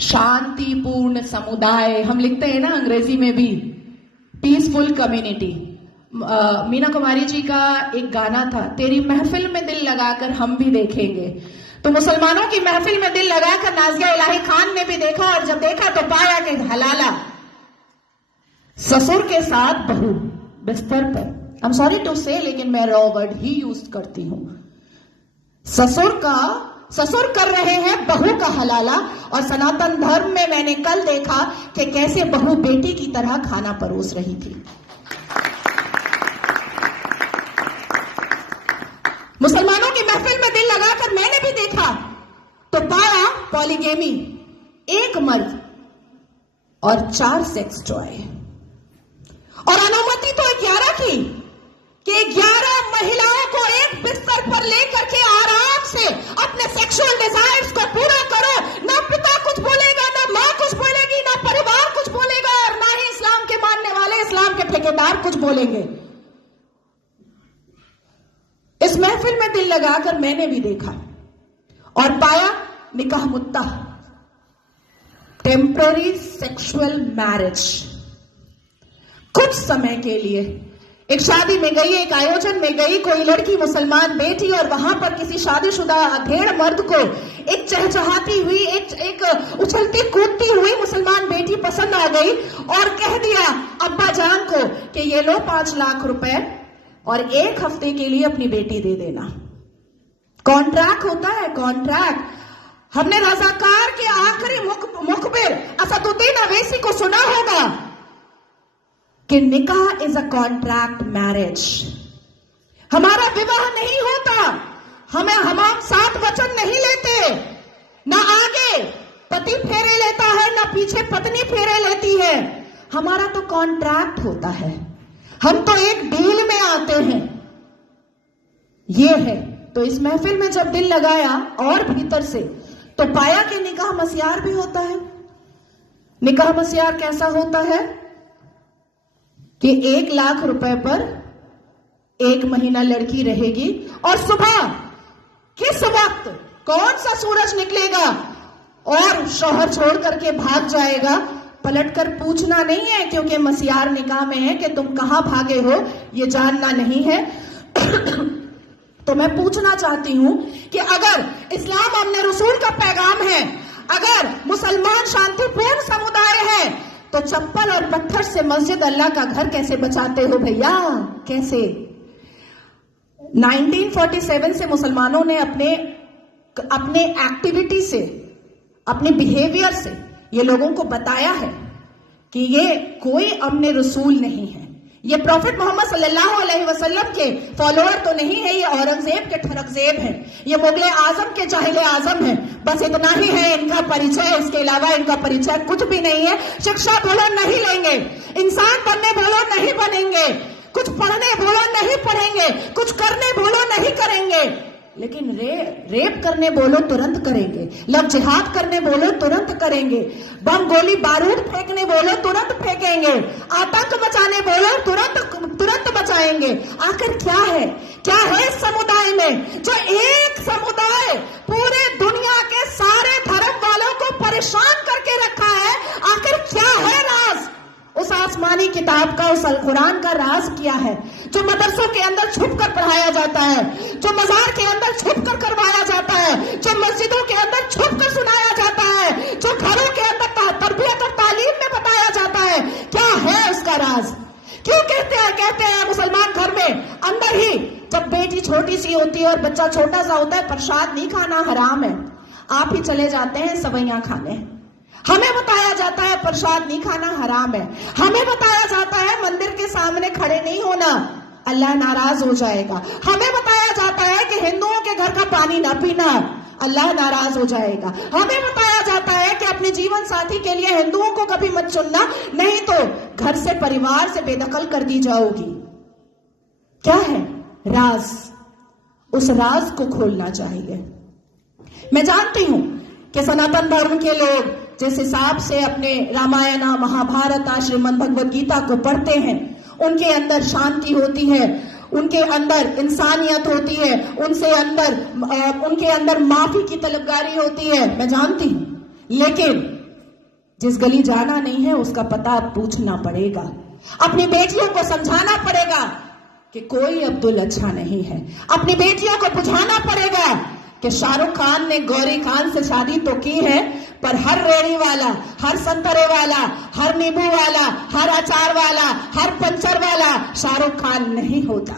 शांतिपूर्ण समुदाय, हम लिखते हैं ना अंग्रेजी में भी, पीसफुल कम्युनिटी। मीना कुमारी जी का एक गाना था, तेरी महफिल में दिल लगाकर हम भी देखेंगे। तो मुसलमानों की महफिल में दिल लगाकर नाज़िया इलाही खान ने भी देखा, और जब देखा तो पाया कि हलाला ससुर के साथ बहू बिस्तर पर, आई एम सॉरी टू से, लेकिन मैं रॉ वर्ड ही यूज करती हूं। ससुर कर रहे हैं बहू का हलाला, और सनातन धर्म में मैंने कल देखा कि कैसे बहू बेटी की तरह खाना परोस रही थी। मुसलमानों की महफिल में दिल लगाकर मैंने भी देखा तो पाया पॉलीगेमी, एक मर्द और 4 सेक्स टॉय, और अनुमति तो 11 की, कि 11 महिलाओं को एक बिस्तर पर लेकर के आराम से अपने सेक्सुअल डिजायर्स को पूरा करो। ना पिता कुछ बोलेगा, ना मां कुछ बोलेगी, ना परिवार कुछ बोलेगा, और ना ही इस्लाम के मानने वाले, इस्लाम के ठेकेदार कुछ बोलेंगे। इस महफिल में दिल लगाकर मैंने भी देखा और पाया निकाह मुद्दा, टेम्पररी सेक्सुअल मैरिज। कुछ समय के लिए एक शादी में गई, एक आयोजन में गई, कोई लड़की मुसलमान बैठी और वहां पर किसी शादीशुदा अधेड़ मर्द को एक चहचहाती हुई, एक उछलती कूदती हुई मुसलमान बेटी पसंद आ गई, और कह दिया अब्बा जान को कि ये लो 5 लाख रुपए और 1 हफ्ते के लिए अपनी बेटी दे देना। कॉन्ट्रैक्ट होता है, कॉन्ट्रैक्ट। हमने रजाकार के आखिरी मुखबिर असदुद्दीन अवैसी को सुना होगा कि निकाह इज अ कॉन्ट्रैक्ट मैरिज। हमारा विवाह नहीं होता, हम 7 वचन नहीं लेते, ना आगे पति फेरे लेता है, ना पीछे पत्नी फेरे लेती है। हमारा तो कॉन्ट्रैक्ट होता है, हम तो एक डील में आते हैं। ये है। तो इस महफिल में जब दिल लगाया और भीतर से, तो पाया कि निकाह मस्यार भी होता है। निकाह मस्यार कैसा होता है कि 1 लाख रुपए पर 1 महीना लड़की रहेगी, और सुबह किस वक्त कौन सा सूरज निकलेगा और शौहर छोड़ करके भाग जाएगा, पलटकर पूछना नहीं है, क्योंकि मस्यार निकाह में है कि तुम कहां भागे हो ये जानना नहीं है। तो मैं पूछना चाहती हूं कि अगर इस्लाम हमने रसूल का पैगाम है, अगर मुसलमान शांतिपूर्ण समुदाय है, तो चप्पल और पत्थर से मस्जिद अल्लाह का घर कैसे बचाते हो भैया? कैसे? 1947 से मुसलमानों ने अपने एक्टिविटी से, अपने बिहेवियर से ये लोगों को बताया है कि ये कोई अमने रसूल नहीं है, ये प्रॉफिट मोहम्मद सल्लल्लाहु अलैहि वसल्लम के फॉलोअर तो नहीं है, ये औरंगजेब के ठरकजेब हैं, ये मुगले आजम के जाहिले आजम हैं। बस इतना ही है इनका परिचय, इसके अलावा इनका परिचय कुछ भी नहीं है। शिक्षा बोलो नहीं लेंगे, इंसान बनने बोलो नहीं बनेंगे, कुछ पढ़ने बोलो नहीं पढ़ेंगे, कुछ करने बोलो नहीं करेंगे, लेकिन रेप करने बोलो तुरंत करेंगे, लव जिहाद करने बोलो तुरंत करेंगे, बम गोली बारूद फेंकने बोलो तुरंत फेंकेंगे, आतंक मचाने बोलो तुरंत बचाएंगे। आखिर क्या है इस समुदाय में, जो एक समुदाय पूरे दुनिया के सारे धर्म वालों को परेशान करके रखा है? आखिर क्या है राज उस आसमानी किताब का, उस अल कुरान का राज क्या है, जो मदरसों के अंदर छुप कर पढ़ाया जाता है, जो मजार के अंदर छुप कर करवाया जाता है, जो मस्जिदों के अंदर छुप कर सुनाया जाता है, जो घरों के अंदर तरबियत और तालीम में बताया जाता है? क्या है उसका राज? क्यों कहते हैं मुसलमान घर में अंदर ही, जब बेटी छोटी सी होती है और बच्चा छोटा सा होता है, प्रसाद नहीं खाना हराम है, आप ही चले जाते हैं सवैयां खाने। हमें बताया जाता है प्रसाद नहीं खाना हराम है, हमें बताया जाता है मंदिर के सामने खड़े नहीं होना, अल्लाह नाराज हो जाएगा, हमें बताया जाता है कि हिंदुओं के घर का पानी ना पीना, अल्लाह नाराज हो जाएगा, हमें बताया जाता है कि अपने जीवन साथी के लिए हिंदुओं को कभी मत चुनना, नहीं तो घर से, परिवार से बेदखल कर दी जाओगी। क्या है राज? उस राज को खोलना चाहिए। मैं जानती हूं कि सनातन धर्म के लोग जिस हिसाब से अपने रामायण, महाभारत, श्रीमद् भगवद गीता को पढ़ते हैं, उनके अंदर शांति होती है, उनके अंदर इंसानियत होती है, उनके अंदर माफी की तलबगारी होती है, मैं जानती हूं। लेकिन जिस गली जाना नहीं है उसका पता अब पूछना पड़ेगा। अपनी बेटियों को समझाना पड़ेगा कि कोई अब्दुल अच्छा नहीं है। अपनी बेटियों को बुझाना पड़ेगा कि शाहरुख खान ने गौरी खान से शादी तो की है, पर हर रेड़ी वाला, हर संतरे वाला, हर नींबू वाला, हर अचार वाला, हर पंचर वाला शाहरुख खान नहीं होता।